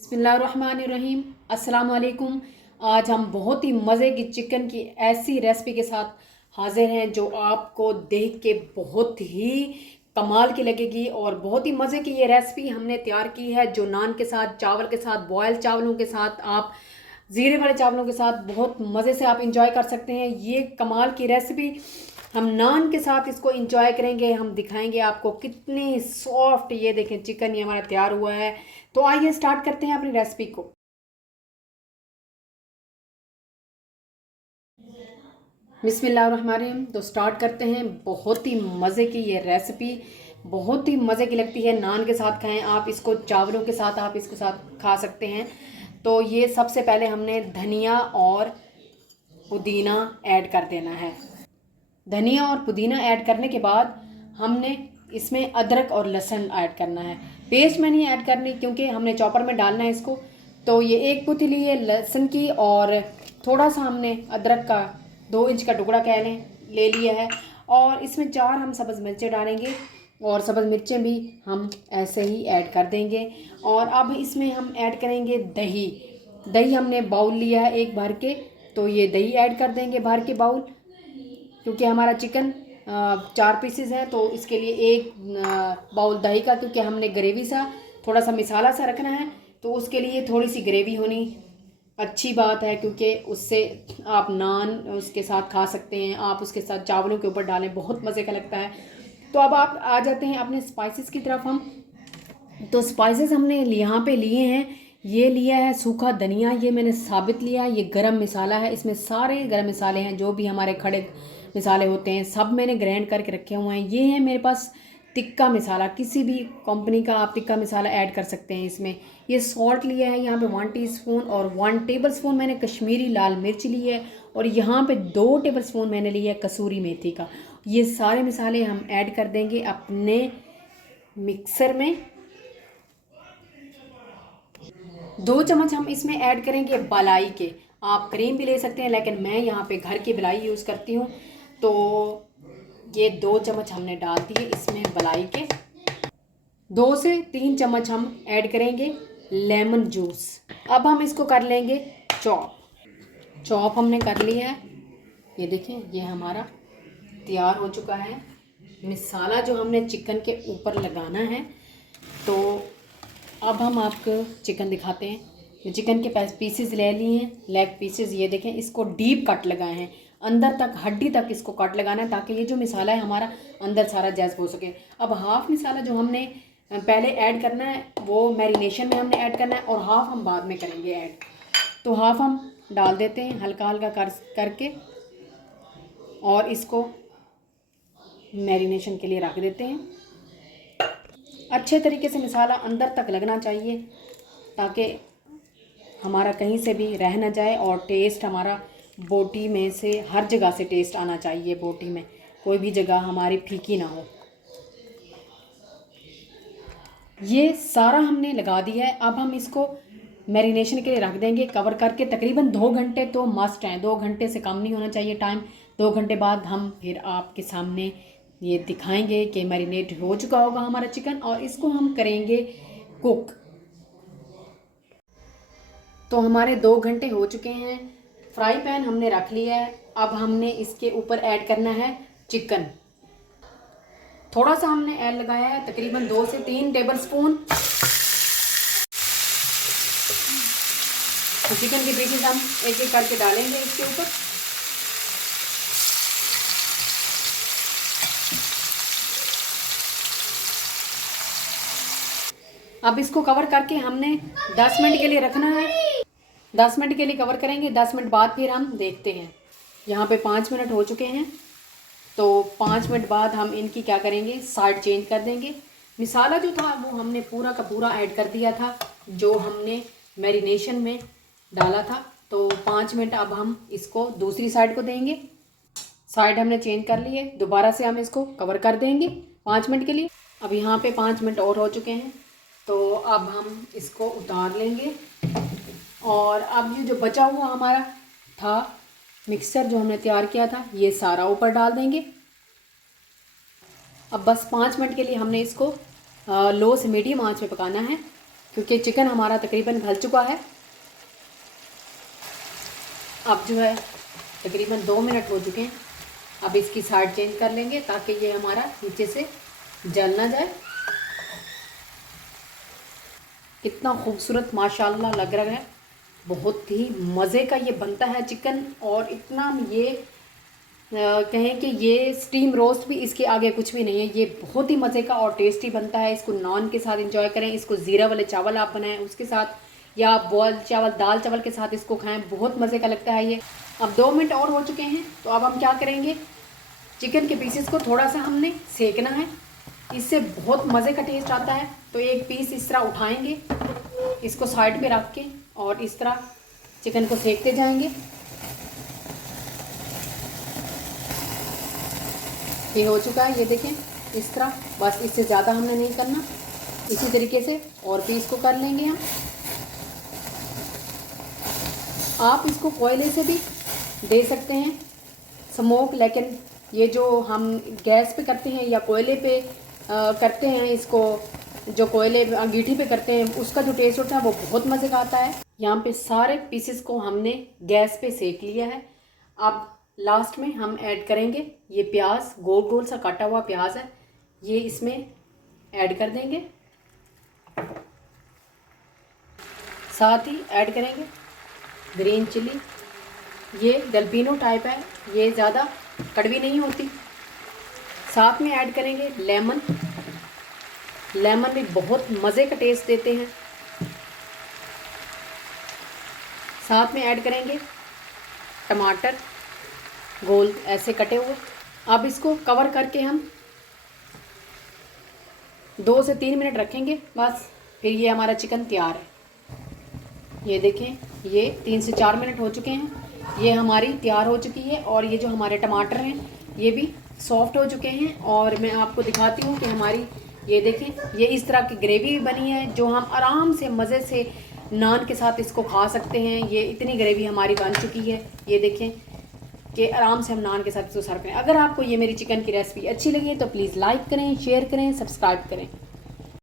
बिस्मिल्लाहिर्रहमानिर्रहीम। अस्सलाम वालेकुम। आज हम बहुत ही मज़े की चिकन की ऐसी रेसिपी के साथ हाजिर हैं जो आपको देख के बहुत ही कमाल की लगेगी और बहुत ही मज़े की ये रेसिपी हमने तैयार की है जो नान के साथ, चावल के साथ, बॉयल चावलों के साथ, आप ज़ीरे वाले चावलों के साथ बहुत मज़े से आप इंजॉय कर सकते हैं। ये कमाल की रेसिपी हम नान के साथ इसको इंजॉय करेंगे। हम दिखाएंगे आपको कितनी सॉफ्ट, ये देखें चिकन ये हमारा तैयार हुआ है। तो आइए स्टार्ट करते हैं अपनी रेसिपी को। बिस्मिल्लाहिर्रहमानिर्रहीम। तो स्टार्ट करते हैं। बहुत ही मज़े की ये रेसिपी बहुत ही मज़े की लगती है। नान के साथ खाएं आप इसको, चावलों के साथ आप इसके साथ खा सकते हैं। तो ये सबसे पहले हमने धनिया और पुदीना ऐड कर देना है। धनिया और पुदीना ऐड करने के बाद हमने इसमें अदरक और लहसुन ऐड करना है। पेस्ट में नहीं ऐड करनी क्योंकि हमने चॉपर में डालना है इसको। तो ये एक पुतीली है लहसुन की और थोड़ा सा हमने अदरक का 2 इंच का टुकड़ा कह लें ले लिया है। और इसमें 4 हम सब्ज़ मिर्चें डालेंगे और सब्ज़ मिर्चें भी हम ऐसे ही ऐड कर देंगे। और अब इसमें हम ऐड करेंगे दही। दही हमने बाउल लिया है एक भर के, तो ये दही ऐड कर देंगे भर के बाउल। क्योंकि हमारा चिकन 4 पीसेस हैं तो इसके लिए एक बाउल दही का, क्योंकि हमने ग्रेवी सा थोड़ा सा मिसाला सा रखना है तो उसके लिए थोड़ी सी ग्रेवी होनी अच्छी बात है, क्योंकि उससे आप नान उसके साथ खा सकते हैं, आप उसके साथ चावलों के ऊपर डालें, बहुत मज़े का लगता है। तो अब आप आ जाते हैं अपने स्पाइसेस की तरफ। हम तो स्पाइसेस हमने यहाँ पे लिए हैं। ये लिया है सूखा धनिया, ये मैंने साबित लिया है। ये गरम मसाला है, इसमें सारे गरम मसाले हैं जो भी हमारे खड़े मसाले होते हैं, सब मैंने ग्राइंड करके रखे हुए हैं। ये है मेरे पास तिक्का मसाला, किसी भी कंपनी का आप तिक्का मसाला ऐड कर सकते हैं इसमें। ये सॉल्ट लिया है यहाँ पे 1 टीस्पून, और 1 टेबलस्पून मैंने कश्मीरी लाल मिर्च ली है, और यहाँ पे 2 टेबलस्पून मैंने लिया है कसूरी मेथी का। ये सारे मसाले हम ऐड कर देंगे अपने मिक्सर में। 2 चम्मच हम इसमें ऐड करेंगे बलाई के। आप क्रीम भी ले सकते हैं लेकिन मैं यहाँ पे घर की बलाई यूज़ करती हूँ। तो ये 2 चम्मच हमने डाल दिए इसमें बलाई के। 2 से 3 चम्मच हम ऐड करेंगे लेमन जूस। अब हम इसको कर लेंगे चॉप। चॉप हमने कर लिया है। ये देखें ये हमारा तैयार हो चुका है। मसाला जो हमने चिकन के ऊपर लगाना है, तो अब हम आपको चिकन दिखाते हैं। ये चिकन के पीसेस ले लिए हैं, लेग पीसेस। ये देखें इसको डीप कट लगाए हैं, अंदर तक हड्डी तक इसको कट लगाना है ताकि ये जो मसाला है हमारा अंदर सारा जैज़ब हो सके। अब हाफ़ मसाला जो हमने पहले ऐड करना है वो मैरिनेशन में हमने ऐड करना है, और हाफ़ हम बाद में करेंगे ऐड। तो हाफ़ हम डाल देते हैं हल्का हल्का करके, और इसको मैरिनेशन के लिए रख देते हैं। अच्छे तरीके से मसाला अंदर तक लगना चाहिए ताकि हमारा कहीं से भी रह ना जाए, और टेस्ट हमारा बोटी में से हर जगह से टेस्ट आना चाहिए। बोटी में कोई भी जगह हमारी फीकी ना हो। ये सारा हमने लगा दिया है। अब हम इसको मैरिनेशन के लिए रख देंगे कवर करके। तकरीबन 2 घंटे तो मस्ट हैं, 2 घंटे से कम नहीं होना चाहिए टाइम। 2 घंटे बाद हम फिर आपके सामने ये दिखाएंगे कि मैरिनेट हो चुका होगा हमारा चिकन, और इसको हम करेंगे कुक। तो हमारे 2 घंटे हो चुके हैं। फ्राई पैन हमने रख लिया है। अब हमने इसके ऊपर ऐड करना है चिकन। थोड़ा सा हमने ऐड लगाया है, तकरीबन 2 से 3 टेबलस्पून। तो चिकन के पीसेस हम एक एक करके डालेंगे इसके ऊपर। अब इसको कवर करके हमने 10 मिनट के लिए रखना है। 10 मिनट के लिए कवर करेंगे। 10 मिनट बाद फिर हम देखते हैं। यहाँ पे 5 मिनट हो चुके हैं। तो 5 मिनट बाद हम इनकी क्या करेंगे, साइड चेंज कर देंगे। मसाला जो था वो हमने पूरा का पूरा ऐड कर दिया था जो हमने मैरिनेशन में डाला था। तो 5 मिनट अब हम इसको दूसरी साइड को देंगे। साइड हमने चेंज कर लिए, दोबारा से हम इसको कवर कर देंगे 5 मिनट के लिए। अब यहाँ पे 5 मिनट और हो चुके हैं, तो अब हम इसको उतार लेंगे। और अब ये जो बचा हुआ हमारा था मिक्सचर जो हमने तैयार किया था, ये सारा ऊपर डाल देंगे। अब बस 5 मिनट के लिए हमने इसको लो से मीडियम आंच पे पकाना है। क्योंकि चिकन हमारा तकरीबन गल चुका है। अब जो है तकरीबन 2 मिनट हो चुके हैं। अब इसकी साइड चेंज कर लेंगे ताकि ये हमारा नीचे से जल ना जाए। कितना खूबसूरत माशाल्लाह लग रहा है, बहुत ही मज़े का ये बनता है चिकन। और इतना ये कहें कि ये स्टीम रोस्ट भी इसके आगे कुछ भी नहीं है। ये बहुत ही मज़े का और टेस्टी बनता है। इसको नान के साथ एंजॉय करें, इसको ज़ीरा वाले चावल आप बनाएं उसके साथ, या बॉयल चावल दाल चावल के साथ इसको खाएं, बहुत मज़े का लगता है ये। अब 2 मिनट और हो चुके हैं, तो अब हम क्या करेंगे, चिकन के पीसेस को थोड़ा सा हमने सेकना है, इससे बहुत मज़े का टेस्ट आता है। तो एक पीस इस तरह उठाएंगे, इसको साइड में रख के और इस तरह चिकन को सेकते जाएंगे। ये हो चुका है, ये देखें इस तरह, बस इससे ज़्यादा हमने नहीं करना। इसी तरीके से और पीस को कर लेंगे हम। आप इसको कोयले से भी दे सकते हैं स्मोक, लेकिन ये जो हम गैस पे करते हैं या कोयले पे करते हैं, इसको जो कोयले अंगीठी पे करते हैं उसका जो टेस्ट होता है वो बहुत मज़े का आता है। यहाँ पे सारे पीसेस को हमने गैस पे सेक लिया है। अब लास्ट में हम ऐड करेंगे ये प्याज, गोल गोल सा काटा हुआ प्याज है, ये इसमें ऐड कर देंगे। साथ ही ऐड करेंगे ग्रीन चिली, ये जलपीनो टाइप है, ये ज़्यादा कड़वी नहीं होती। साथ में ऐड करेंगे लेमन, लेमन भी बहुत मज़े का टेस्ट देते हैं। साथ में ऐड करेंगे टमाटर गोल ऐसे कटे हुए। अब इसको कवर करके हम 2 से 3 मिनट रखेंगे बस, फिर ये हमारा चिकन तैयार है। ये देखें, ये 3 से 4 मिनट हो चुके हैं, ये हमारी तैयार हो चुकी है। और ये जो हमारे टमाटर हैं ये भी सॉफ्ट हो चुके हैं। और मैं आपको दिखाती हूँ कि हमारी ये देखें, ये इस तरह की ग्रेवी बनी है जो हम आराम से मज़े से नान के साथ इसको खा सकते हैं। ये इतनी ग्रेवी हमारी बन चुकी है, ये देखें कि आराम से हम नान के साथ इसको सर्व करें। अगर आपको ये मेरी चिकन की रेसिपी अच्छी लगी है तो प्लीज़ लाइक करें, शेयर करें, सब्सक्राइब करें।